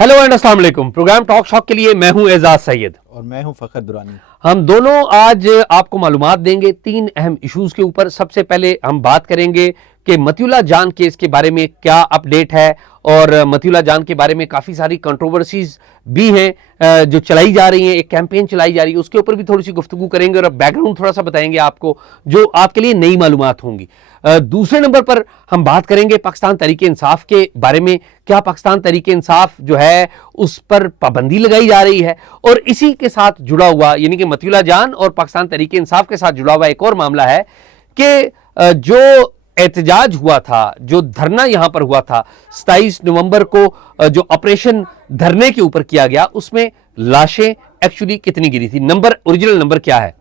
Hello and अस्सलाम वालेकुम। Programme talk shock के लिए मैं हूं एजाज सैयद और मैं हूं फखर दुरानी। हम दोनों आज आपको मालूमात देंगे तीन अहम इश्यूज के ऊपर। सबसे पहले हम बात करेंगे कि मतियुल्लाह जान केस के बारे में क्या अपडेट है, और मतियुल्लाह जान के बारे में काफ़ी सारी कंट्रोवर्सीज भी हैं जो चलाई जा रही हैं, एक कैंपेन चलाई जा रही है, उसके ऊपर भी थोड़ी सी गुफ्तगू करेंगे और बैकग्राउंड थोड़ा सा बताएंगे आपको जो आपके लिए नई मालूमात होंगी। दूसरे नंबर पर हम बात करेंगे पाकिस्तान तहरीक इंसाफ के बारे में। क्या पाकिस्तान तहरीक इंसाफ जो है उस पर पाबंदी लगाई जा रही है, और इसी के साथ जुड़ा हुआ यानी कि मतियुल्लाह जान और पाकिस्तान तहरीक इंसाफ के साथ जुड़ा हुआ एक और मामला है कि जो एहतजाज हुआ था, जो धरना यहां पर हुआ था 27 नवंबर को, जो ऑपरेशन धरने के ऊपर किया गया, उसमें लाशें एक्चुअली कितनी गिरी थी, नंबर ओरिजिनल नंबर क्या है।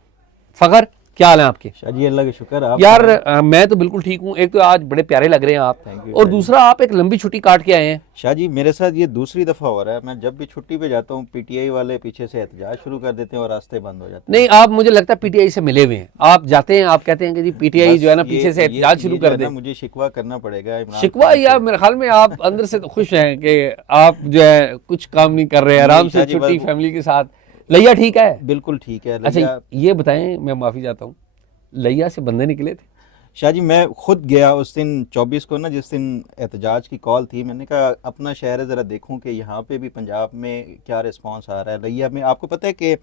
फखर, क्या हाल है आपके? शाजी अल्लाह का शुक्र। आप यार मैं तो बिल्कुल ठीक हूँ। एक तो आज बड़े प्यारे लग रहे हैं आप, और दूसरा आप एक लंबी छुट्टी काट के आए हैं। शाजी मेरे साथ ये दूसरी दफ़ा हो रहा है। मैं जब भी छुट्टी पे जाता हूँ पीटीआई वाले पीछे से एहतजाज शुरू कर देते हैं और रास्ते बंद हो जाते हैं। नहीं, आप मुझे लगता है पीटीआई से मिले हुए हैं। आप जाते हैं, आप कहते हैं कि जी पीटीआई जो है ना पीछे से एहतजाज शुरू कर दे। मुझे शिकवा करना पड़ेगा। शिकवा या मेरे ख्याल में आप अंदर से तो खुश हैं कि आप जो है कुछ काम नहीं कर रहे, आराम से छुट्टी फैमिली के साथ। लैया ठीक है? बिल्कुल ठीक है। अच्छा ये बताएं, मैं माफ़ी चाहता हूँ, लैया से बंदे निकले थे? शाहजी मैं खुद गया उस दिन 24 को ना, जिस दिन एहतजाज की कॉल थी। मैंने कहा अपना शहर ज़रा देखूं कि यहाँ पे भी पंजाब में क्या रिस्पांस आ रहा है। लैया में आपको पता है कि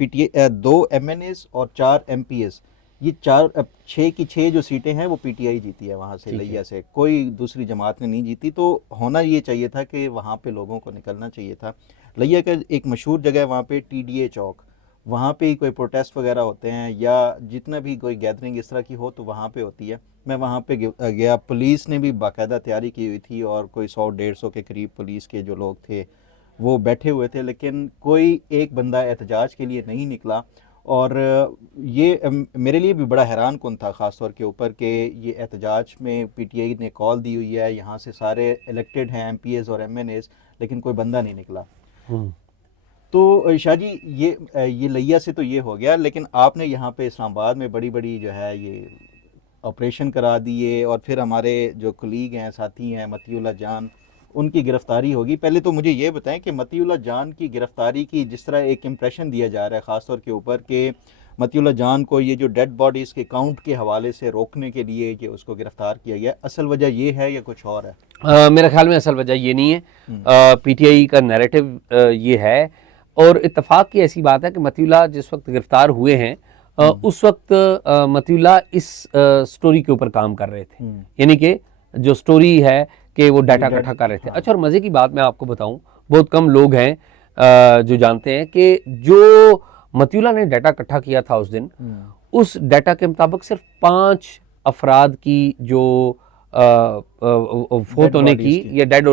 पीटीआई 2 एमएनएस और 4 एमपीएस, ये 6 की 6 जो सीटें हैं वो पीटीआई जीती है वहाँ से। लैया से कोई दूसरी जमात ने नहीं जीती। तो होना ये चाहिए था कि वहाँ पे लोगों को निकलना चाहिए था। लैया का एक मशहूर जगह है वहाँ पे टीडीए चौक, वहाँ पे ही कोई प्रोटेस्ट वगैरह होते हैं या जितना भी कोई गैदरिंग इस तरह की हो तो वहाँ पे होती है। मैं वहाँ पे गया। पुलिस ने भी बाकायदा तैयारी की हुई थी और कोई 100-150 के करीब पुलिस के जो लोग थे वो बैठे हुए थे, लेकिन कोई एक बंदा एहतजाज के लिए नहीं निकला। और ये मेरे लिए भी बड़ा हैरान कुन था ख़ास तौर के ऊपर कि ये एहतजाज में पीटीआई ने कॉल दी हुई है, यहाँ से सारे इलेक्टेड हैं एमपीएस और एमएनएस, लेकिन कोई बंदा नहीं निकला। तो शाहजी ये लैया से तो ये हो गया, लेकिन आपने यहाँ पे इस्लामाबाद में बड़ी बड़ी जो है ये ऑपरेशन करा दिए, और फिर हमारे जो कलीग हैं, साथी हैं, मतियुल्लाह जान, उनकी गिरफ़्तारी होगी। पहले तो मुझे ये बताएं कि मतियुल्लाह जान की गिरफ़्तारी की जिस तरह एक इम्प्रेशन दिया जा रहा है ख़ास तौर के ऊपर कि मतियुल्लाह जान को ये जो डेड बॉडीज़ के काउंट के हवाले से रोकने के लिए कि उसको गिरफ़्तार किया गया, असल वजह ये है या कुछ और है? मेरे ख्याल में असल वजह ये नहीं है। पीटीआई का नैरेटिव ये है, और इत्तफाक की ऐसी बात है कि मतियुल्लाह जिस वक्त गिरफ्तार हुए हैं उस वक्त मतियुल्लाह इस स्टोरी के ऊपर काम कर रहे थे, यानी कि जो स्टोरी है कि वो डाटा इकट्ठा कर रहे थे। अच्छा, और मज़े की बात मैं आपको बताऊं, बहुत कम लोग हैं जो जानते हैं कि जो मतियुल्लाह ने डाटा इकट्ठा किया था उस दिन, उस डाटा के मुताबिक सिर्फ 5 अफराद की जो फोत होने की या डेड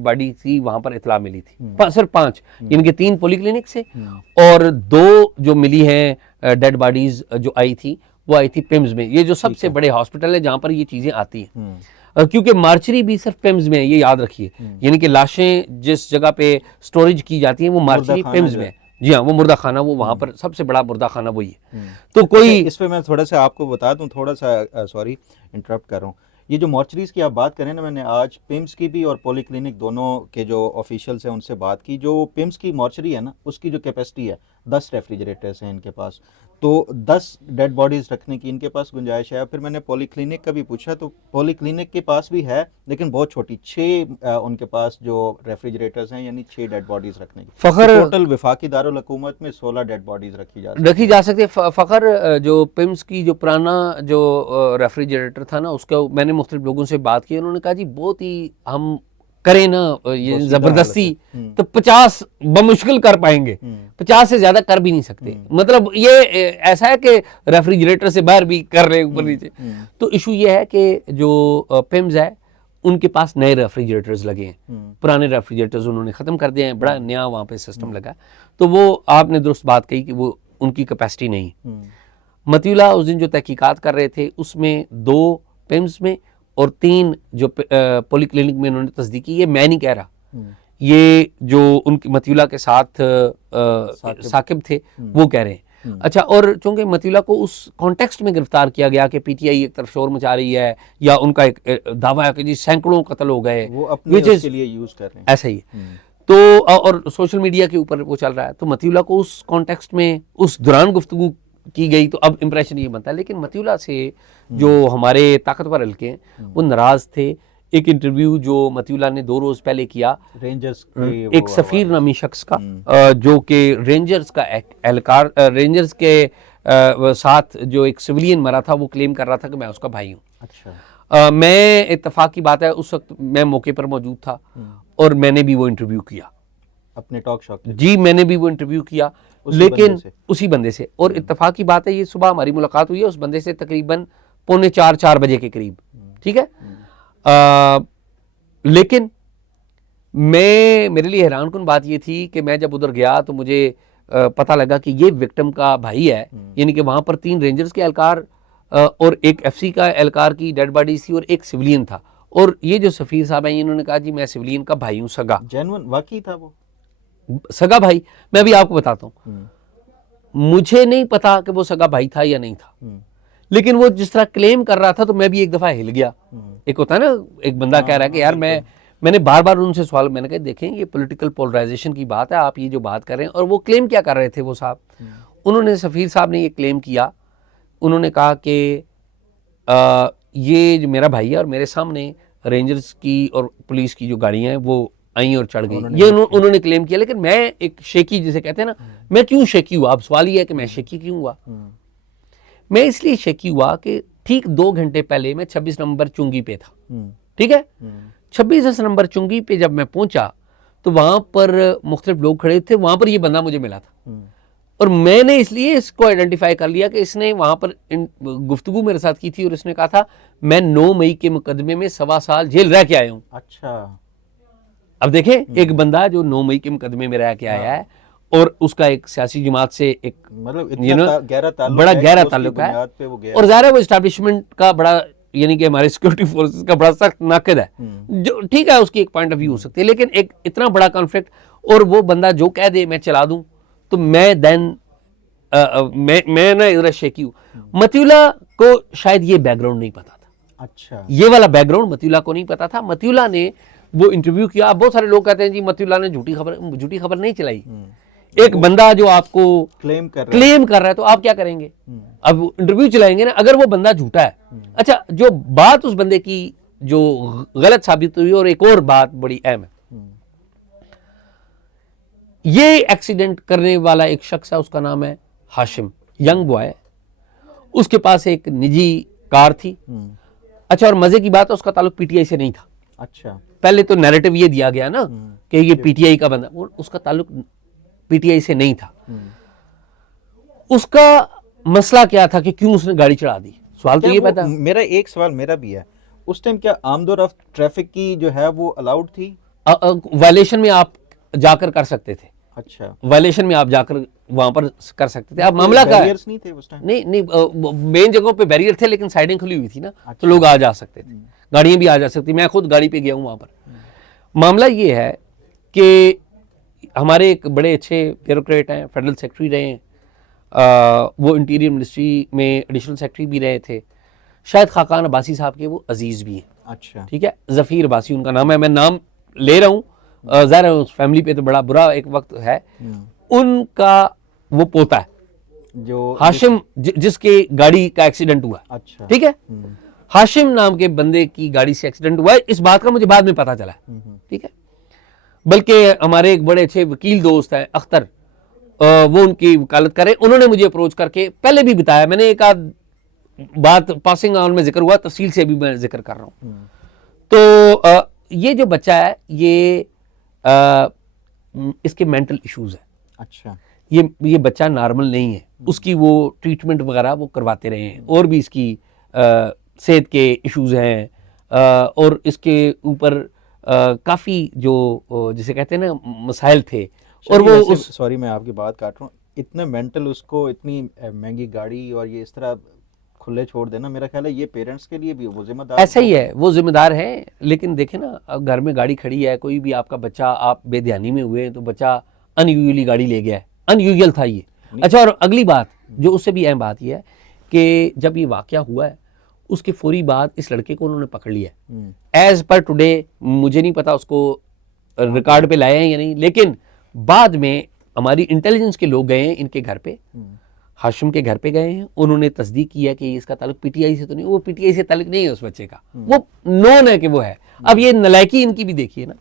बॉडी की वहां पर इतला मिली थी, सिर्फ 5, यानी कि 3 पॉलीक्लिनिक से, और 2 जो मिली हैं डेड बॉडीज जो आई थी वो आई थी पिम्स में। ये जो सबसे बड़े हॉस्पिटल है जहां पर ये चीजें आती हैं, क्योंकि मार्चरी भी सिर्फ पिम्स में है, ये याद रखिए। यानी कि लाशें जिस जगह पे स्टोरेज की जाती हैं वो मार्चरी पिम्स में है। जी हाँ, वो मुर्दा खाना, वो वहां पर सबसे बड़ा मुर्दा खाना वही है। तो कोई इस पे मैं थोड़ा सा आपको बता दूं, थोड़ा सा सॉरी इंटरप्ट कर रहा हूँ। ये जो मॉर्चरीज़ की आप बात करें ना, मैंने आज पिम्स की भी और पॉलीक्लिनिक दोनों के जो ऑफिशियल्स हैं उनसे बात की। जो पिम्स की मॉर्चरी है ना, उसकी जो कैपेसिटी है 10 रेफ्रिजरेटर्स हैं इनके पास, तो 10 डेड बॉडीज़ रखने की इनके पास गुंजाइश है। फिर मैंने पॉलीक्लिनिक का भी पूछा तो पॉलीक्लिनिक के पास भी है, लेकिन बहुत छोटी, 6 उनके पास जो रेफ्रिजरेटर्स हैं, यानी 6 डेड बॉडीज़ रखने की। फखर टोटल वफाकी दारुल हुकूमत में 16 डेड बॉडीज़ रखी जा सकती है। फखर जो पिम्स की जो पुराना जो रेफ्रिजरेटर था ना, उसका मैंने मुख्तलिफ लोगों से बात की, उन्होंने कहा जी बहुत ही हम करें ना ये जबरदस्ती तो 50 बमुश्किल कर पाएंगे, 50 से ज्यादा कर भी नहीं सकते। मतलब ये ऐसा है कि रेफ्रिजरेटर से बाहर भी कर रहे हैं ऊपर नीचे। तो इशू ये है कि जो पिम्स है उनके पास नए रेफ्रिजरेटर्स लगे हैं, पुराने रेफ्रिजरेटर्स उन्होंने ख़त्म कर दिए हैं, बड़ा नया वहाँ पे सिस्टम लगा। तो वो आपने दुरुस्त बात कही कि वो उनकी कैपेसिटी नहीं। मतियुल्लाह उस दिन जो तहकीकात कर रहे थे उसमें 2 पिम्स में और 3 जो पॉलीक्लिनिक में उन्होंने तस्दीक की। ये मैं नहीं कह रहा, ये जो उनकी मतियुल्लाह के साथ साकिब थे वो कह रहे हैं। अच्छा, और चूंकि मतियुल्लाह को उस कॉन्टेक्स्ट में गिरफ्तार किया गया कि पीटीआई एक तरफ शोर मचा रही है या उनका एक दावा है कि जी सैकड़ों कत्ल हो गए, वो अपने उसके लिए यूज कर रहे हैं, ऐसा ही है। तो और सोशल मीडिया के ऊपर वो चल रहा है, तो मतीउल्लाह को उस कॉन्टेक्स्ट में उस दौरान गुफ्तगू की गई, तो अब इंप्रेशन ये बनता है। लेकिन मतीउल्लाह से जो हमारे ताकतवर हल्के हैं वो नाराज थे। एक इंटरव्यू जो मतीउल्लाह ने 2 रोज पहले किया रेंजर्स एक सफीर नामी शख्स का, जो कि रेंजर्स का एहलकार, रेंजर्स के साथ जो एक सिविलियन मरा था, वो क्लेम कर रहा था कि मैं उसका भाई हूँ। अच्छा। मैं इत्तेफाक की बात है उस वक्त मैं मौके पर मौजूद था और मैंने भी वो इंटरव्यू किया अपने टॉक शो पे। जी, मैंने भी वो इंटरव्यू किया, लेकिन उसी बंदे से। और इत्तेफाक की बात है, ये सुबह हमारी मुलाकात हुई है उस बंदे से तकरीबन 3:45-4 बजे के करीब, ठीक है। लेकिन मेरे लिए हैरानकुन बात ये थी कि मैं जब उधर गया तो मुझे पता लगा कि ये विक्टिम का भाई है, यानी कि वहां पर 3 रेंजर्स के एहलकार और एक एफसी का एहलकार की डेड बॉडी थी और एक सिविलियन था। और ये जो सफीर साहब हैं इन्होंने कहा जी मैं सिविलियन का भाई हूँ, सगा। जेन्युइन वाकई था वो सगा भाई। मैं भी आपको बताता हूँ, मुझे नहीं पता कि वो सगा भाई था या नहीं था, लेकिन वो जिस तरह क्लेम कर रहा था तो मैं भी एक दफा हिल गया। एक होता है ना, एक बंदा कह रहा है कि यार मैंने बार बार उनसे सवाल, मैंने कहा देखें ये पॉलिटिकल पोलराइजेशन की बात है, आप ये जो बात कर रहे हैं। और वो क्लेम क्या कर रहे थे वो साहब, उन्होंने सफीर साहब ने ये क्लेम किया, उन्होंने कहा कि ये जो मेरा भाई है और मेरे सामने रेंजर्स की और पुलिस की जो गाड़ियां हैं वो आई और चढ़ गई, ये उन्होंने क्लेम किया। लेकिन मैं एक शेकी जिसे कहते हैं ना, मैं क्यों शेकी हुआ? अब सवाल ये है कि मैं शेकी क्यों हुआ? मैं इसलिए शेकी हुआ कि ठीक 2 घंटे पहले मैं 26 नंबर चुंगी पे था, ठीक है। 26 नंबर चुंगी पे जब मैं पहुंचा तो वहां पर मुख्तलिफ लोग खड़े थे, वहां पर ये बंदा मुझे मिला था और मैंने इसलिए इसको आइडेंटिफाई कर लिया कि इसने वहां पर गुफ्तगू मेरे साथ की थी और इसने कहा था मैं 9 मई के मुकदमे में 1.25 साल जेल रह के आया हूं। अच्छा। अब देखें, एक बंदा जो 9 मई के मुकदमे में रह के आया है और उसका एक सियासी जमात से एक मतलब इतना गहरा ताल्लुक बड़ा गहरा ताल्लुक है और ज़ाहिर है वो एस्टैब्लिशमेंट का बड़ा, यानी कि हमारे सिक्योरिटी फोर्सेस का बड़ा सख्त नाक़िद है, जो ठीक है उसकी एक पॉइंट ऑफ व्यू हो सकती है। लेकिन एक इतना बड़ा कॉन्फ्लिक्ट और वो बंदा जो कह दे मैं चला दूं, तो मैं देन मैं ना इधर शेकी हूँ। मतीउल्लाह को शायद ये बैकग्राउंड नहीं पता था। अच्छा। ये वाला बैकग्राउंड मतीउल्लाह को नहीं पता था। मतीउल्लाह ने वो इंटरव्यू किया। बहुत सारे लोग कहते हैं जी मतीउल्लाह ने झूठी खबर नहीं चलाई। एक बंदा जो आपको क्लेम कर रहा है तो आप क्या करेंगे? अब इंटरव्यू चलाएंगे ना, अगर वो बंदा झूठा है। अच्छा, जो बात उस बंदे की जो गलत साबित हुई, और एक और बात बड़ी अहम है, ये एक्सीडेंट करने वाला एक शख्स है, उसका नाम है हाशिम, यंग बॉय, उसके पास एक निजी कार थी। अच्छा, और मजे की बात है उसका ताल्लुक पीटीआई से नहीं था। अच्छा। पहले तो नैरेटिव ये दिया गया ना कि ये पीटीआई का बंदा, उसका ताल्लुक पीटीआई से नहीं था। उसका मसला क्या था कि क्यों उसने गाड़ी चढ़ा दी? सवाल तो ये पैदा। मेरा एक सवाल मेरा भी है, उस टाइम क्या आमदोरफ्त ट्रैफिक की जो है वो अलाउड थी? वायलेशन में आप जाकर कर सकते थे। अच्छा। वायलेशन में आप जाकर वहां पर कर सकते थे। अब मामला क्या है? नहीं थे उस टाइम? नहीं, मेन जगहों पे बैरियर थे, लेकिन साइडें खुली हुई थी ना। अच्छा। तो लोग आ जा सकते थे, गाड़ियां भी आ जा सकती। मैं खुद गाड़ी पे गया हूं वहां पर। मामला ये है कि हमारे एक बड़े अच्छे ब्यूरोक्रेट हैं, फेडरल सेक्रेटरी रहे हैं, वो इंटीरियर मिनिस्ट्री में एडिशनल सेक्रेटरी भी रहे थे, शायद खाकान अब्बासी साहब के वो अजीज भी हैं। अच्छा, ठीक है, जफ़ीर अब्बासी उनका नाम है, मैं नाम ले रहा हूँ, ज़ाहिर है उस फैमिली पे तो बड़ा बुरा एक वक्त है। उनका वो पोता है जो हाशिम, जिसके गाड़ी का एक्सीडेंट हुआ। अच्छा, ठीक है, हाशिम नाम के बंदे की गाड़ी से एक्सीडेंट हुआ है। इस बात का मुझे बाद में पता चला। ठीक है, बल्कि हमारे एक बड़े अच्छे वकील दोस्त हैं अख्तर, वो उनकी वकालत करें, उन्होंने मुझे अप्रोच करके पहले भी बताया। मैंने एक आध बात पासिंग ऑन में जिक्र हुआ, तफसील से भी मैं जिक्र कर रहा हूँ। तो ये जो बच्चा है ये इसके मेंटल इश्यूज है। अच्छा, ये बच्चा नॉर्मल नहीं है, उसकी वो ट्रीटमेंट वगैरह वो करवाते रहे हैं, और भी इसकी सेहत के इश्यूज हैं, और इसके ऊपर काफ़ी जो जिसे कहते हैं ना मसाइल थे। और वो सॉरी मैं आपकी बात काट रहा हूँ, इतने मेंटल उसको इतनी महंगी गाड़ी और ये इस तरह खुले छोड़ देना, मेरा ख्याल है ये पेरेंट्स के लिए भी वो जिम्मेदार ऐसा ही है, वो जिम्मेदार है। लेकिन देखें ना, अब घर में गाड़ी खड़ी है, कोई भी आपका बच्चा, आप बेध्यानी में हुए तो बच्चा अनयूजुअली गाड़ी ले गया है, अनयूजुअल था ये। अच्छा, और अगली बात जो उससे भी अहम बात यह है कि जब ये वाकया हुआ है उसके फौरी बाद इस लड़के को उन्होंने पकड़ लिया। एज पर टुडे मुझे नहीं पता उसको रिकॉर्ड पे लाए हैं या नहीं, लेकिन बाद में हमारी इंटेलिजेंस के लोग गए हैं इनके घर पे, हाशिम के घर पे गए हैं, उन्होंने तस्दीक किया कि इसका ताल्लुक पीटीआई से तो नहीं, वो पीटीआई से ताल्लुक नहीं है उस बच्चे का, वो नोन है कि वो है। अब ये नलायकी इनकी भी देखिए ना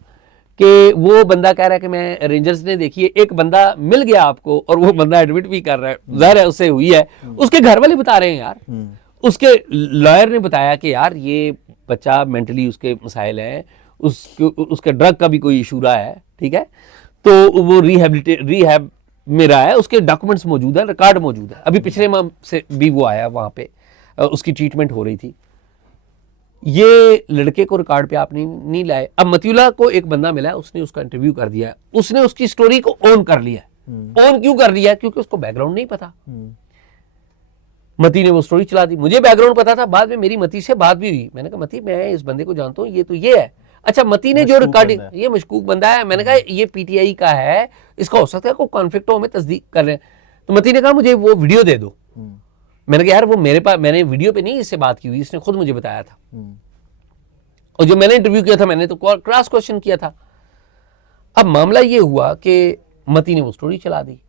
कि वो बंदा कह रहा है कि मैं रेंजर्स ने देखिए, एक बंदा मिल गया आपको और वो बंदा एडमिट भी कर रहा है, जाहिर है उससे हुई है, उसके घर वाले बता रहे हैं यार, उसके लॉयर ने बताया कि यार ये बच्चा मेंटली उसके मसाइल हैं, उसके ड्रग का भी कोई इशू रहा है, ठीक है, तो वो रिहैब में रहा है, उसके डॉक्यूमेंट्स मौजूद है, रिकॉर्ड मौजूद है, अभी पिछले माह से भी वो आया वहाँ पे, उसकी ट्रीटमेंट हो रही थी। ये लड़के को रिकॉर्ड पे आप नहीं लाए। अब मतीउल्लाह को एक बंदा मिला है, उसने उसका इंटरव्यू कर दिया, उसने उसकी स्टोरी को ओन कर लिया। ओन क्यों कर लिया? क्योंकि उसको बैकग्राउंड नहीं पता। मती ने वो स्टोरी चला दी, मुझे बैकग्राउंड पता था, बाद में मेरी मती से बात भी हुई, मैंने कहा मती मैं इस बंदे को जानता हूँ, ये तो ये है। अच्छा, मती ने जो रिकॉर्डिंग, ये मशकूक बंदा है, मैंने कहा ये पीटीआई का है, इसका हो सकता है कोई कॉन्फ्लिक्ट हो, हमें तस्दीक कर रहे हैं। तो मती ने कहा मुझे वो वीडियो दे दो। मैंने कहा यार वो मेरे पास, मैंने वीडियो पे नहीं इससे बात की हुई, इसने खुद मुझे बताया था, और जो मैंने इंटरव्यू किया था मैंने तो क्रॉस क्वेश्चन किया था। अब मामला ये हुआ कि मती ने वो स्टोरी चला दी,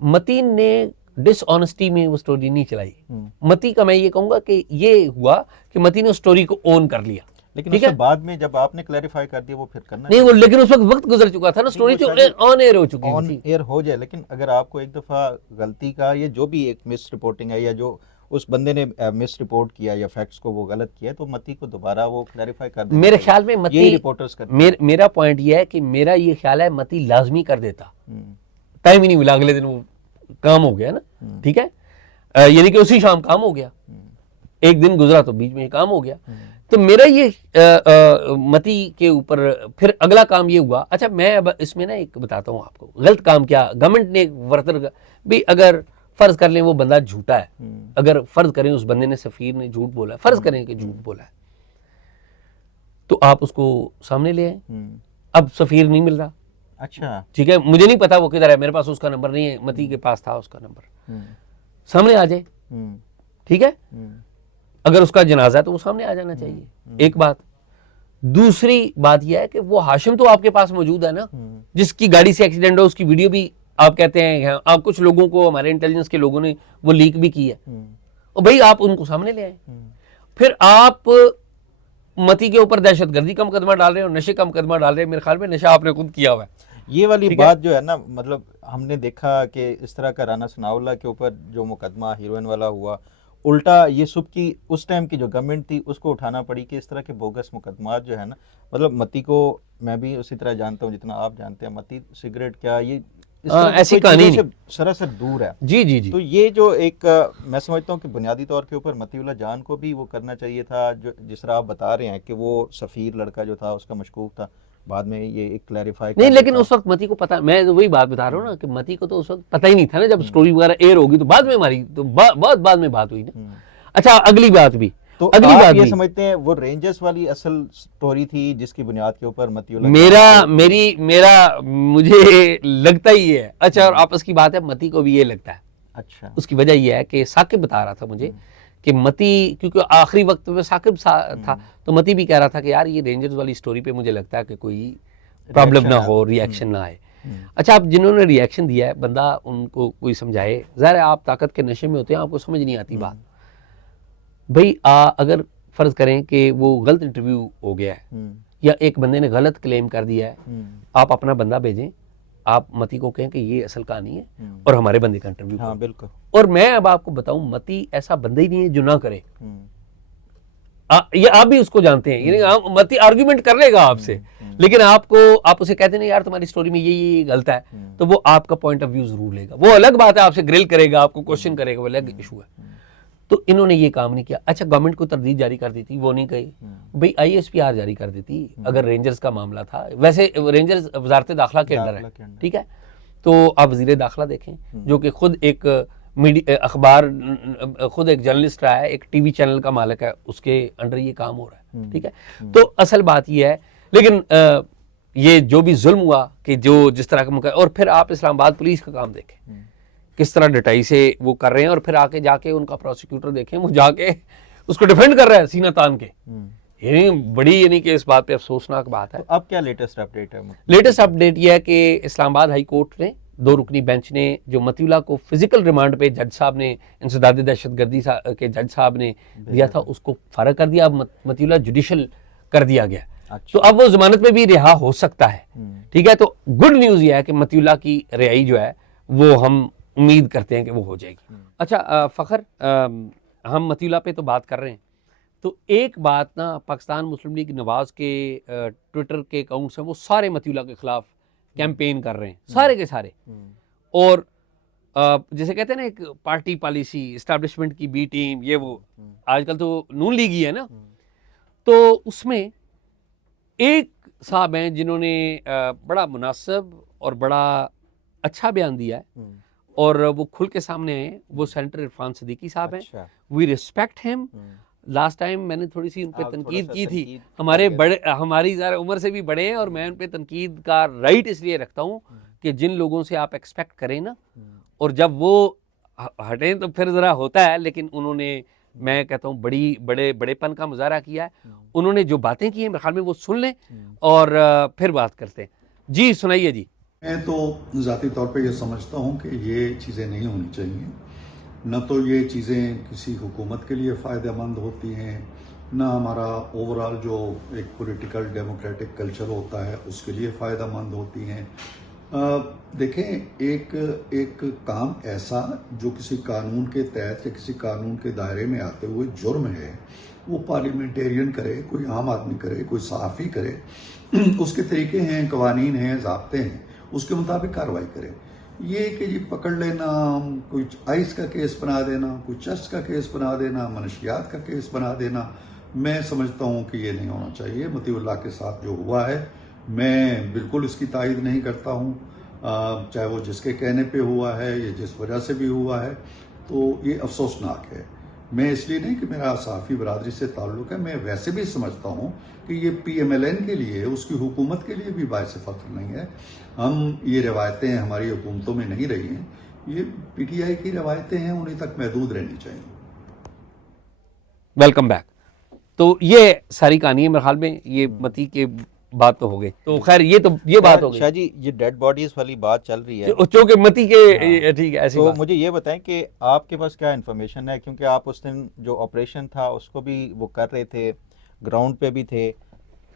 मती ने डिसऑनेस्टी में वो स्टोरी नहीं चलाई। मती का मैं ये कहूंगा कि ये हुआ कि मती ने उस स्टोरी को ओन कर लिया, लेकिन उसके बाद में जब आपने क्लैरिफाई कर दिया वो फिर करना नहीं, वो लेकिन उस वक्त गुजर चुका था ना, स्टोरी तो ऑन एयर हो चुकी थी। ऑन एयर हो जाए, लेकिन अगर आपको एक दफा गलती का, ये जो भी एक मिस रिपोर्टिंग है या जो उस बंदे ने मिस रिपोर्ट किया या फैक्ट्स को वो गलत किया, तो मती को दोबारा वो क्लैरिफाई कर देना। मेरे ख्याल में मती, ये रिपोर्टर्स करते मेरा पॉइंट ये है कि मेरा ये ख्याल है मती लाजमी कर देता, टाइम ही नहीं मिला, अगले दिन वो काम हो गया ना, ठीक है, यानी कि उसी शाम काम हो गया, एक दिन गुजरा तो बीच में काम हो गया। तो मेरा ये मती के ऊपर फिर अगला काम ये हुआ। अच्छा, मैं अब इसमें ना एक बताता हूँ आपको, गलत काम क्या गवर्नमेंट ने वर्तर भी, अगर फर्ज कर लें वो बंदा झूठा है, अगर फर्ज करें उस बंदे ने, सफीर ने झूठ बोला है, फर्ज करें कि झूठ बोला है, तो आप उसको सामने ले आए। अब सफीर नहीं मिल रहा, अच्छा ठीक है, मुझे नहीं पता वो किधर है, मेरे पास उसका नंबर नहीं है, मती के पास था उसका नंबर, सामने आ जाए, ठीक है, अगर उसका जनाजा है तो वो सामने आ जाना चाहिए, एक बात। दूसरी बात यह है कि वो हाशिम तो आपके पास मौजूद है ना, जिसकी गाड़ी से एक्सीडेंट हो, उसकी वीडियो भी आप कहते हैं, आप कुछ लोगों को, हमारे इंटेलिजेंस के लोगों ने वो लीक भी की है, और भाई आप उनको सामने ले आए। फिर आप मती के ऊपर दहशतगर्दी का मुकदमा डाल रहे हो, नशे का मुकदमा डाल रहे हैं, मेरे ख्याल में नशा आपने खुद किया हुआ है। ये वाली बात जो है ना, मतलब हमने देखा कि इस तरह का राना सनाउल्लाह के ऊपर जो मुकदमा हीरोइन वाला हुआ, उल्टा ये सुब की उस टाइम की जो गवर्नमेंट थी उसको उठाना पड़ी कि इस तरह के बोगस मुकदमात जो है ना, मतलब मती को मैं भी उसी तरह जानता हूँ जितना आप जानते हैं, मती सिगरेट क्या ये ऐसी कहानी से सरासर दूर है। जी जी जी। तो ये जो एक मैं समझता हूँ कि बुनियादी तौर के ऊपर मतीउल्लाह जान को भी वो करना चाहिए था, जो जिस तरह आप बता रहे हैं कि वो सफ़ीर लड़का जो था उसका मशकूक था, बाद में ये एक क्लैरिफाई नहीं, लेकिन उस वक्त मती को पता, मैं तो वही बात बता रहा हूँ ना कि मती को तो उस वक्त पता ही नहीं था ना, जब स्टोरी वगैरह एयर होगी तो बाद में हमारी तो बहुत बाद में बात हुई ना। अच्छा, अगली बात भी, तो अगली आप बात ये भी समझते हैं वो रेंजर्स वाली असल स्टोरी थी जिसकी बुनियाद के ऊपर मतीउल्लाह मेरा मुझे लगता ही है। अच्छा, और आपस की बात है, मती को भी ये लगता है। अच्छा, उसकी वजह यह है कि साकिब बता रहा था मुझे कि मती, क्योंकि आखिरी वक्त में साकिब था, तो मती भी कह रहा था कि यार ये रेंजर्स वाली स्टोरी पे मुझे लगता है कि कोई प्रॉब्लम ना हो, रिएक्शन ना आए। अच्छा, आप जिन्होंने रिएक्शन दिया है, बंदा उनको कोई समझाए, ज़ाहिर है आप ताकत के नशे में होते हैं, आपको समझ नहीं आती बात। भाई अगर फर्ज करें कि वो गलत इंटरव्यू हो गया है या एक बंदे ने गलत क्लेम कर दिया है, आप अपना बंदा भेजें, आप मती को कहें कि ये असल कहानी है और हमारे बंदे का इंटरव्यू। हाँ बिल्कुल। और मैं अब आपको बताऊं, मती ऐसा बंदा ही नहीं है जो ना करे। ये आप भी उसको जानते हैं, यानी मती आर्ग्यूमेंट कर लेगा आपसे, लेकिन आप उसे कहते नहीं यार तुम्हारी स्टोरी में ये गलत है, तो वो आपका पॉइंट ऑफ व्यू जरूर लेगा। वो अलग बात है, आपसे ग्रिल करेगा, आपको क्वेश्चन करेगा, वो अलग इशू है। तो इन्होंने ये काम नहीं किया। अच्छा, गवर्नमेंट को तरदीद जारी कर दी थी, वो नहीं गई, भाई ISPR जारी कर देती अगर रेंजर्स का मामला था। वैसे रेंजर्स वजारत दाखिला के अंडर है, ठीक है, तो आप वजीर दाखिला देखें जो कि खुद एक अखबार, खुद एक जर्नलिस्ट रहा है, एक TV चैनल का मालिक है, उसके अंडर ये काम हो रहा है, ठीक है। तो असल बात ये है, लेकिन ये जो भी जुल्म हुआ कि जो जिस तरह का, और फिर आप इस्लामाबाद पुलिस का काम देखें किस तरह डटाई से वो कर रहे हैं, और फिर आके जाके उनका प्रोसिक्यूटर देखें, वो जाके उसको डिफेंड कर रहा है सीना तान के यानी बड़ी, यानी कि इस बात पे अफसोसनाक बात है। तो अब क्या लेटेस्ट अपडेट है? लेटेस्ट अपडेट यह है कि इस्लामाबाद हाई कोर्ट ने 2 रुकनी बेंच ने जो मतीउल्लाह को फिजिकल रिमांड पे जज साहब ने, इंसदाद दहशतगर्दी के जज साहब ने दिया था, उसको फारग कर दिया। अब मतीउल्लाह जुडिशल कर दिया गया। अच्छा। तो अब वो जमानत में भी रिहा हो सकता है। ठीक है, तो गुड न्यूज़ ये है कि मतीउल्लाह की रिहाई जो है वो हम उम्मीद करते हैं कि वो हो जाएगी। अच्छा फ़खर, हम मतीउल्लाह पे तो बात कर रहे हैं, तो एक बात ना, पाकिस्तान मुस्लिम लीग नवाज के ट्विटर के अकाउंट्स हैं वो सारे मतीउल्लाह के खिलाफ कैंपेन कर रहे हैं, सारे के सारे। और जैसे कहते हैं ना, एक पार्टी पॉलिसी, इस्टेब्लिशमेंट की बी टीम, ये वो, आजकल तो नून लीग ही है ना, तो उसमें एक साहब हैं जिन्होंने बड़ा मुनासिब और बड़ा अच्छा बयान दिया है और वो खुल के सामने हैं। वो सेनेटर इरफान सिद्दीकी साहब हैं। We respect him. Last time मैंने थोड़ी सी उन पर तनकीद की थी। हमारे बड़े, हमारी ज़रा उम्र से भी बड़े हैं और मैं उन पर तनकीद का राइट इसलिए रखता हूँ कि जिन लोगों से आप एक्सपेक्ट करें ना, और जब वो हटें तो फिर ज़रा होता है, लेकिन उन्होंने, मैं कहता हूँ, बड़ेपन का मुजाहरा किया है। उन्होंने जो बातें की हैं मेरे ख्याल में वो सुन लें और फिर बात करते हैं। जी सुनाइए जी। मैं तो ज़ाती तौर पे ये समझता हूँ कि ये चीज़ें नहीं होनी चाहिए। न तो ये चीज़ें किसी हुकूमत के लिए फ़ायदेमंद होती हैं, न हमारा ओवरऑल जो एक पॉलिटिकल डेमोक्रेटिक कल्चर होता है उसके लिए फ़ायदेमंद होती हैं। देखें, एक काम ऐसा जो किसी कानून के तहत या किसी कानून के दायरे में आते हुए जुर्म है, वो पार्लियामेंटेरियन करे, कोई आम आदमी करे, कोई सहाफ़ी करे, उसके तरीके हैं, कवानीन हैं, ज़ाब्ते हैं, उसके मुताबिक कार्रवाई करे। ये कि जी पकड़ लेना, कोई आइस का केस बना देना, कोई चेस्ट का केस बना देना, मनशियात का केस बना देना, मैं समझता हूँ कि ये नहीं होना चाहिए। मतीउल्लाह के साथ जो हुआ है, मैं बिल्कुल इसकी तायद नहीं करता हूँ, चाहे वो जिसके कहने पे हुआ है या जिस वजह से भी हुआ है, तो ये अफसोसनाक है। मैं इसलिए नहीं कि मेरा सहाफ़ी बरादरी से ताल्लुक़ है, मैं वैसे भी समझता हूँ कि ये PMLN के लिए, उसकी हुकूमत के लिए भी बायस फ़ख्र नहीं है। हम ये रवायतें हमारी हुकूमतों में नहीं रही हैं, ये PTI की रवायतें हैं, उन्हीं तक महदूद रहनी चाहिए। Welcome back. तो ये सारी कहानी है मेरे ख्याल में, ये मती के बात तो हो गई। तो खैर ये बात हो गई। शाह जी, ये डेड बॉडीज वाली बात चल रही है, चूंकि मती के, ठीक है, ऐसी तो बात। मुझे ये बताएं कि आपके पास क्या इन्फॉर्मेशन है, क्योंकि आप उस दिन जो ऑपरेशन था उसको भी वो कर रहे थे, ग्राउंड पे भी थे।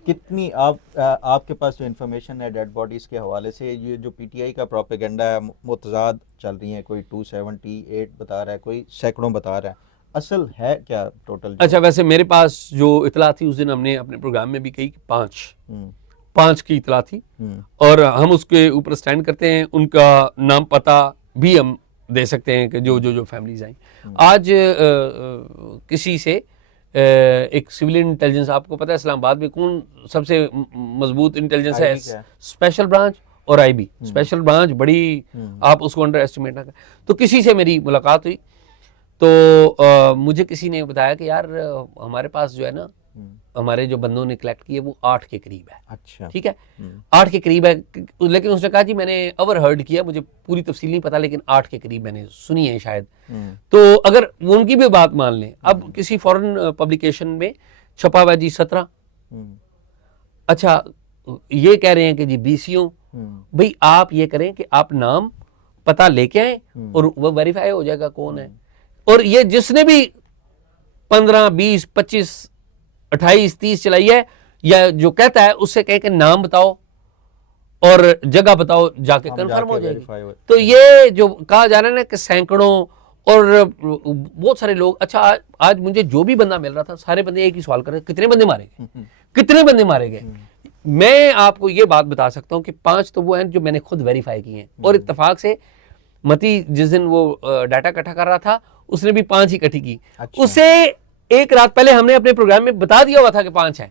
कितनी आपके पास जो इन्फॉर्मेशन है डेड बॉडीज़ के हवाले से, ये जो PTI का प्रोपेगेंडा है, मुतज़ाद चल रही है, कोई 278 बता रहा है, कोई सैकड़ों बता रहा है, असल है क्या टोटल? अच्छा, वैसे मेरे पास जो इतला थी उस दिन हमने अपने प्रोग्राम में भी कही कि 5 की इतला थी और हम उसके ऊपर स्टैंड करते हैं। उनका नाम पता भी हम दे सकते हैं कि जो फैमिलीज आई। आज किसी से एक सिविल इंटेलिजेंस, आपको पता है इस्लामाबाद में कौन सबसे मजबूत इंटेलिजेंस है? स्पेशल ब्रांच और IB। स्पेशल ब्रांच बड़ी, आप उसको अंडर एस्टिमेट ना करें। तो किसी से मेरी मुलाकात हुई तो मुझे किसी ने बताया कि यार हमारे पास जो है ना, हमारे जो बंदों ने कलेक्ट किए वो 8 के करीब है। अच्छा, ठीक है, 8 के करीब है, लेकिन उसने कहा जी मैंने ओवर हर्ड किया, मुझे पूरी तफसील नहीं पता, लेकिन 8 के करीब मैंने सुनी है शायद। तो अगर उनकी भी बात मान लें, अब किसी फॉरेन पब्लिकेशन में छपा हुआ जी 17, अच्छा ये कह रहे हैं कि जी 20। भाई आप ये करें कि आप नाम पता लेके आए और वो वेरीफाई हो जाएगा कौन है। और ये जिसने भी 15, 20, 25, 28, 30 चलाई है, या जो कहता है उससे कह के नाम बताओ और जगह बताओ, जाके कंफर्म हो जाएगी। तो ये जो कहा जा रहा है ना कि सैकड़ों और बहुत सारे लोग, अच्छा आज मुझे जो भी बंदा मिल रहा था, सारे बंदे एक ही सवाल कर रहे, कितने बंदे मारे गए, कितने बंदे मारे गए। मैं आपको ये बात बता सकता हूँ कि 5 तो वो हैं जो मैंने खुद वेरीफाई किए हैं, और इत्तेफाक से मती जिस दिन वो डाटा इकट्ठा कर रहा था उसने भी 5 ही इकट्ठी की। अच्छा। उसे एक रात पहले हमने अपने प्रोग्राम में बता दिया हुआ था कि 5 है।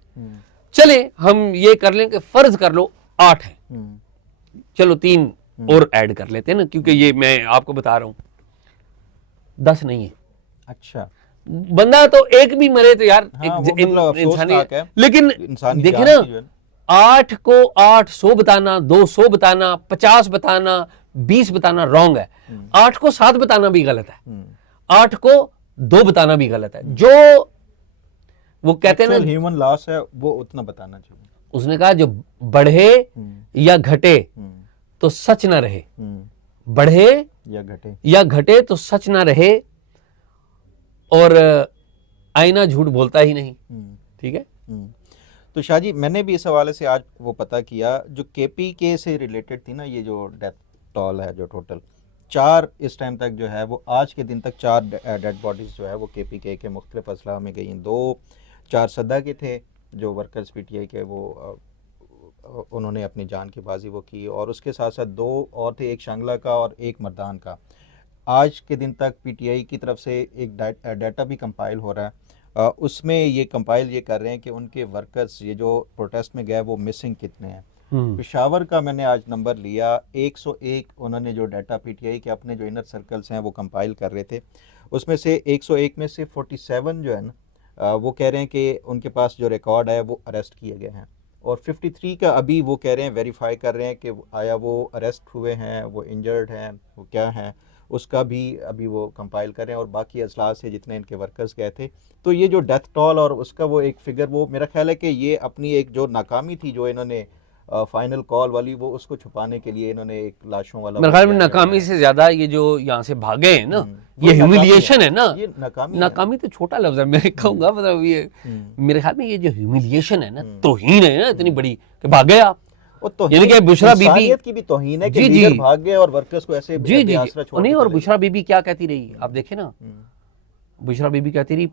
चले हम ये कर लें कि फर्ज कर लो 8 है, चलो 3 और ऐड कर लेते हैं ना, क्योंकि ये मैं आपको बता रहा हूं 10 नहीं है। अच्छा, बंदा तो एक भी मरे तो यार इंसानी, लेकिन देखिए ना, 8 को 800 बताना, 200 बताना, 50 बताना, 20 बताना रॉन्ग है। 8 को 7 बताना भी गलत है, 8 को 2 बताना भी गलत है। जो वो कहते हैं ना, ह्यूमन लॉस है वो उतना बताना चाहिए। उसने कहा जो बढ़े या घटे तो सच ना रहे, बढ़े या घटे तो सच ना रहे, और आईना झूठ बोलता ही नहीं। ठीक है। तो शाह जी, मैंने भी इस हवाले से आज वो पता किया, जो KPK से रिलेटेड थी ना, ये जो डेथ टॉल है, जो टोटल 4 इस टाइम तक जो है वो आज के दिन तक 4 डेड बॉडीज जो है वो KPK के मुख्तलिफ अजला में गई। 2-4 सदा के थे जो वर्कर्स PTI के, वो उन्होंने अपनी जान की बाजी वो की, और उसके साथ साथ 2 और थे, एक शांगला का और एक मर्दान का। आज के दिन तक PTI की तरफ से एक डाटा भी कंपाइल हो रहा है, उसमें ये कंपाइल ये कर रहे हैं कि उनके वर्कर्स ये जो प्रोटेस्ट में गए वो मिसिंग कितने हैं। पेशावर का मैंने आज नंबर लिया 101, उन्होंने जो डाटा PTI के अपने जो इनर सर्कल्स हैं वो कंपाइल कर रहे थे, उसमें से 101 में से 47 जो है ना, वो कह रहे हैं कि उनके पास जो रिकॉर्ड है वो अरेस्ट किए गए हैं, और 53 का अभी वो कह रहे हैं, वेरीफाई कर रहे हैं कि आया वो अरेस्ट हुए हैं, वो इंजर्ड हैं, वो क्या हैं, उसका भी अभी वो कंपाइल कर रहे हैं, और बाकी अजला से जितने इनके वर्कर्स गए थे। तो ये जो डेथ टॉल और उसका वो एक फिगर, वो मेरा ख्याल है कि ये अपनी एक जो नाकामी थी जो इन्होंने फाइनल कॉल वाली, वो उसको छुपाने के लिए इन्होंने एक लाशों वाला, मेरे ख्याल में नाकामी से ज्यादा ये जो यहाँ से भागे हैं ना, ये ह्यूमिलिएशन है ना। ये नाकामी तो छोटा लफ्ज है, मैं कहूँगा, मतलब ये मेरे ख्याल में ये जो ह्यूमिलिएशन है ना, तौहीन है ना इतनी बड़ी कि भागे आप। यानी कि बुशरा बीबी की भी तौहीन है कि लीडर भाग गए और वर्कर्स को ऐसे बेआसरा छोड़ नहीं। और बुशरा बीबी क्या कहती रही, आप देखे ना, बुशरा बीबी कहती रही,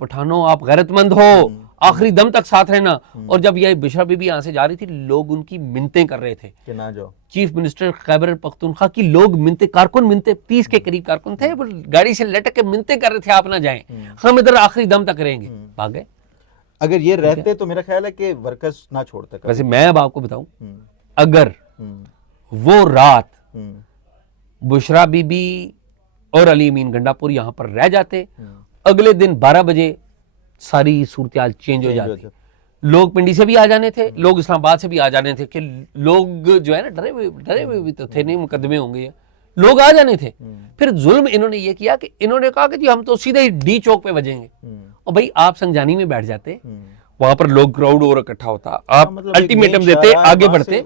पठानों आप गैरतमंद हो, आखिरी दम तक साथ रहना। और जब ये बुशरा बीबी यहाँ से जा रही थी, लोग उनकी मिन्नतें कर रहे थे कि ना जाओ। चीफ मिनिस्टर खैबर पख्तूनख्वा की लोग मिन्नतें, कारकुन मिन्नतें, 30 के करीब कारकुन थे, वो गाड़ी से लटक के मिन्नतें कर रहे थे, आप ना जाएं, हम इधर आखिरी दम तक रहेंगे। भाग गए। अगर ये रहते तो मेरा ख्याल है कि वर्कर्स ना छोड़ते। वैसे मैं अब आपको बताऊं, अगर वो रात बुशरा बीबी और अली अमीन गंडापुर यहाँ पर रह जाते, अगले दिन 12 बजे सारी सूरत चेंज हो जाती। लोग पिंडी से भी आ जाने थे, लोग इस्लामाबाद से भी आ जाने थे, कि लोग जो है ना डरे हुए भी तो थे, नहीं मुकदमे होंगे, लोग आ जाने थे। फिर जुल्म इन्होंने ये किया कि इन्होंने कहा कि जी हम तो सीधे ही डी चौक पे बजेंगे, और भाई आप संजानी में बैठ जाते, वहां पर लोग क्राउड और इकट्ठा होता, आप अल्टीमेटम देते, आगे बढ़ते,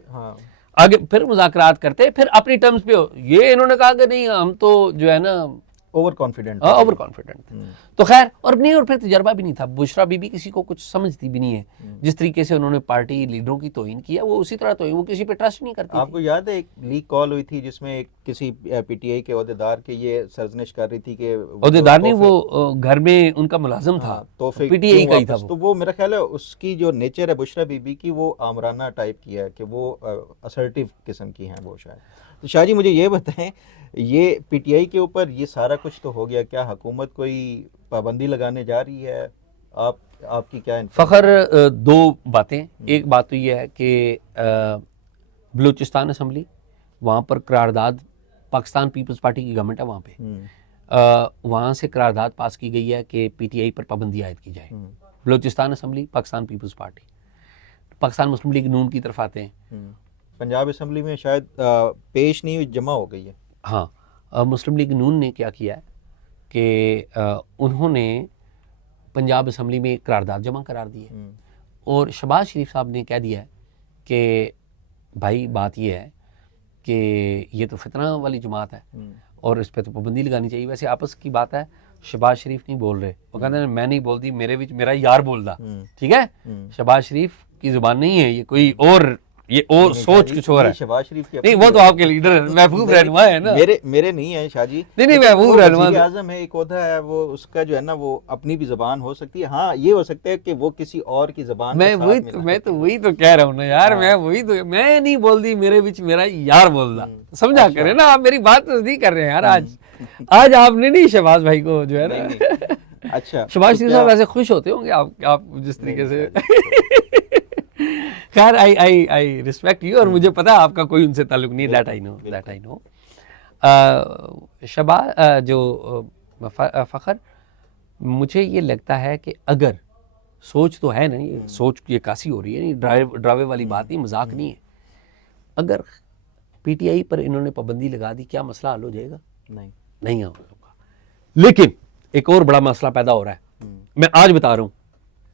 आगे फिर मुज़ाकरात करते, फिर अपनी टर्म्स पे हो। ये इन्होंने कहा कि नहीं हम तो जो है ना ओवर कॉन्फिडेंट थे। तो खैर, और नहीं, और फिर तजर्बा भी नहीं था। बुशरा बीबी किसी को कुछ समझती भी नहीं है। जिस तरीके से उन्होंने पार्टी लीडरों की तौहीन किया, वो उसी तरह तौहीन, वो किसी पे ट्रस्ट नहीं करती। आपको याद है एक लीक कॉल हुई थी जिसमें किसी PTI के ओहदेदार के ये सर्जनिश कर रही थी कि ओहदेदार नहीं, वो घर में उनका मुलाजिम था, PTI का ही था। तो वो मेरा ख्याल है उसकी जो नेचर है बुशरा बीबी की, वो आमराना टाइप की है, कि वो असर्टिव किस्म की हैं वो शायद। तो शाह जी मुझे ये बताएं, ये PTI के ऊपर ये सारा कुछ तो हो गया, क्या हुकूमत कोई पाबंदी लगाने जा रही है? आपकी क्या फ़खर? 2 बातें। एक बात तो ये है कि बलूचिस्तान असम्बली, वहाँ पर करारदाद, पाकिस्तान पीपल्स पार्टी की गवर्नमेंट है वहाँ पे, वहाँ से करारदाद पास की गई है कि PTI पर पाबंदी आयद की जाए। Balochistan Assembly, Pakistan Peoples Party, Pakistan Muslim League नून की तरफ आते हैं। पंजाब असम्बली में शायद पेश नहीं हुई, जमा हो गई है। हाँ, मुस्लिम लीग नून ने क्या किया है कि उन्होंने पंजाब असम्बली में करारदाद जमा करार दी है, और शहबाज शरीफ साहब ने कह दिया है कि भाई बात ये है कि ये तो फितना वाली जमात है और इस पर तो पाबंदी लगानी चाहिए। वैसे आपस की बात है, शहबाज शरीफ नहीं बोल रहे, वो कहते हैं मैं नहीं बोलती, मेरे बीच मेरा यार बोलता। ठीक है, शहबाज शरीफ की जुबान नहीं है ये, कोई और, ये और सोच कुछ और है। शहबाज शरीफ की नहीं, वो तो आपके लीडर है, महबूब रहनुमा है ना। मेरे नहीं है शाह जी। नहीं, महबूब रहनुमा आजम है, एक ओहदा है, वो उसका जो है ना वो अपनी भी जबान हो सकती है। हाँ, ये हो सकता है कि वो किसी और की जबान। मैं तो वही तो कह रहा हूँ ना यार, मैं नहीं बोलती, मेरे बीच मेरा यार बोलता। समझा करे ना आप, मेरी बात तो नहीं कर रहे हैं यार। आज आपने नहीं शहबाज भाई को जो है ना। अच्छा, शहबाज शरीफ साहब ऐसे खुश होते होंगे आप जिस तरीके से। खैर, आई रिस्पेक्ट यू, और मुझे पता है आपका कोई उनसे ताल्लुक नहीं, दैट आई नो। शहबाज जो फ़खर, मुझे ये लगता है कि अगर सोच तो है ना, ये सोच ये कासी हो रही है, नहीं ड्रावे वाली बात नहीं, मजाक नहीं है। अगर PTI पर इन्होंने पाबंदी लगा दी, क्या मसला हल हो जाएगा? नहीं होगा। लेकिन एक और बड़ा मसला पैदा हो रहा है, मैं आज बता रहा हूँ,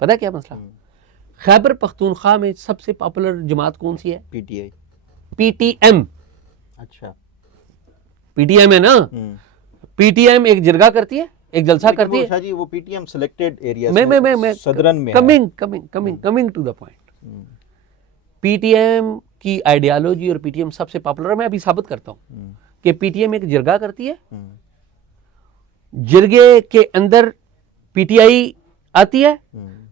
पता है क्या मसला? खैबर पख्तूनख्वा में सबसे पॉपुलर जमात कौन सी है? पीटीआई। पीटीएम। अच्छा। पीटीएम है ना? पीटीएम एक जिरगा करती है, एक जलसा करती है। शाह जी वो पीटीएम सिलेक्टेड एरिया मैं सदरन में coming to the point. PTM की आइडियोलॉजी और पीटीएम सबसे पॉपुलर है। मैं अभी साबित करता हूं कि पीटीएम एक जिरगा करती है, जिरगे के अंदर पीटीआई आती है,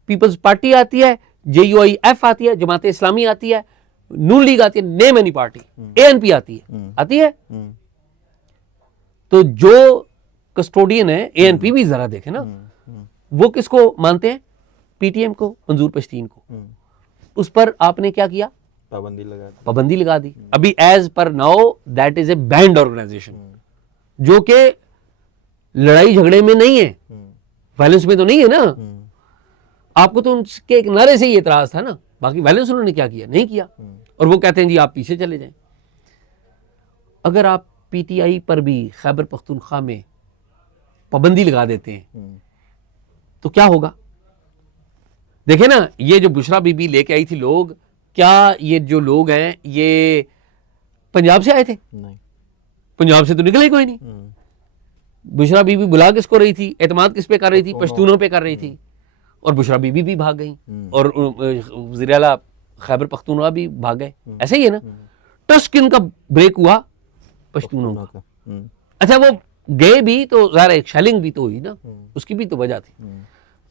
पीपल्स पार्टी आती है, जेयूआईएफ आती है, जमात इस्लामी आती है, नून लीग आती है, नेम एनी पार्टी, एएनपी आती है। तो जो कस्टोडियन है, एएनपी भी जरा देखे ना, वो किसको मानते हैं? पीटीएम को, मंजूर पश्तीन को। उस पर आपने क्या किया? पाबंदी लगा दी। अभी as per now that is a banned organization, जो कि लड़ाई झगड़े में नहीं है, वायलेंस में तो नहीं है ना। आपको तो उनके एक नारे से ही एतराज था ना, बाकी वायलेंस उन्होंने क्या किया? नहीं किया। और वो कहते हैं जी आप पीछे चले जाएं। अगर आप पीटीआई पर भी खैबर पख्तूनख्वा में पाबंदी लगा देते हैं तो क्या होगा? देखे ना, ये जो बुशरा बीबी लेके आई थी लोग, क्या ये जो लोग हैं ये पंजाब से आए थे? नहीं, पंजाब से तो निकले ही कोई नहीं। बुशरा बीबी बुला किसको रही थी? एतमाद किस पे कर रही थी? पश्तूनों पे कर रही थी। और बुशरा बीबी भी भाग गई और वज़ीर आला खैबर पख्तूनख्वा भी भाग गए। ऐसे ही है ना। ट्रस्ट किनका ब्रेक हुआ? पश्तूनों का। अच्छा, वो गए भी तो ज़ाहिर एक शेलिंग भी तो हुई ना, उसकी भी तो वजह थी।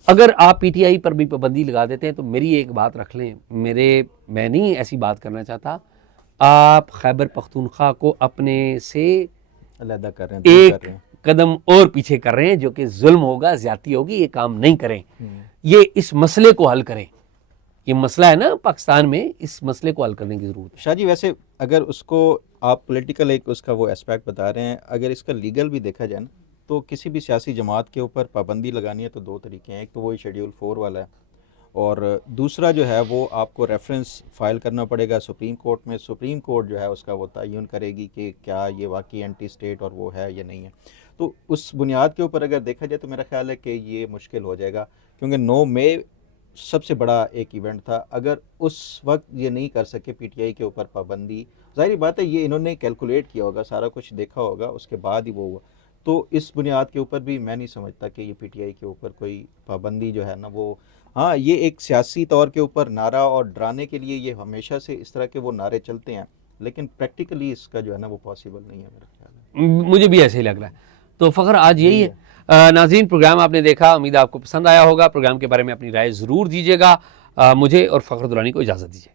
अगर आप पीटीआई पर भी पाबंदी लगा देते हैं तो मेरी एक बात रख लें, मैं नहीं ऐसी बात करना चाहता, आप खैबर पख्तूनख्वा को अपने से अलग कर रहे हैं, एक कदम और पीछे कर रहे हैं, जो कि जुल्म होगा, ज्यादती होगी। ये काम नहीं करें, ये इस मसले को हल करें। ये मसला है ना पाकिस्तान में, इस मसले को हल करने की जरूरत है। शाह जी वैसे अगर उसको आप पॉलिटिकल एक उसका वो एस्पेक्ट बता रहे हैं, अगर इसका लीगल भी देखा जाए ना, तो किसी भी सियासी जमात के ऊपर पाबंदी लगानी है तो दो तरीके हैं। एक तो वही शेड्यूल 4 वाला है, और दूसरा जो है वो आपको रेफरेंस फाइल करना पड़ेगा सुप्रीम कोर्ट में। सुप्रीम कोर्ट जो है उसका वो तयन करेगी कि क्या ये वाकई एंटी स्टेट और वो है या नहीं है। तो उस बुनियाद के ऊपर अगर देखा जाए तो मेरा ख्याल है कि ये मुश्किल हो जाएगा, क्योंकि 9 मई सबसे बड़ा एक इवेंट था। अगर उस वक्त ये नहीं कर सके पीटीआई के ऊपर पाबंदी, जाहिर बात है ये इन्होंने कैलकुलेट किया होगा, सारा कुछ देखा होगा, उसके बाद ही वो हुआ। तो इस बुनियाद के ऊपर भी मैं नहीं समझता कि ये पीटीआई के ऊपर कोई पाबंदी जो है ना वो, हाँ ये एक सियासी तौर के ऊपर नारा और डराने के लिए ये हमेशा से इस तरह के वो नारे चलते हैं, लेकिन प्रैक्टिकली इसका जो है ना वो पॉसिबल नहीं है मेरा ख्याल है। मुझे भी ऐसे ही लग रहा है। तो फ़ख्र आज यही है। नाज़रीन, प्रोग्राम आपने देखा, उम्मीद आपको पसंद आया होगा। प्रोग्राम के बारे में अपनी राय ज़रूर दीजिएगा। मुझे और फ़ख्र दुरानी को इजाज़त दीजिए।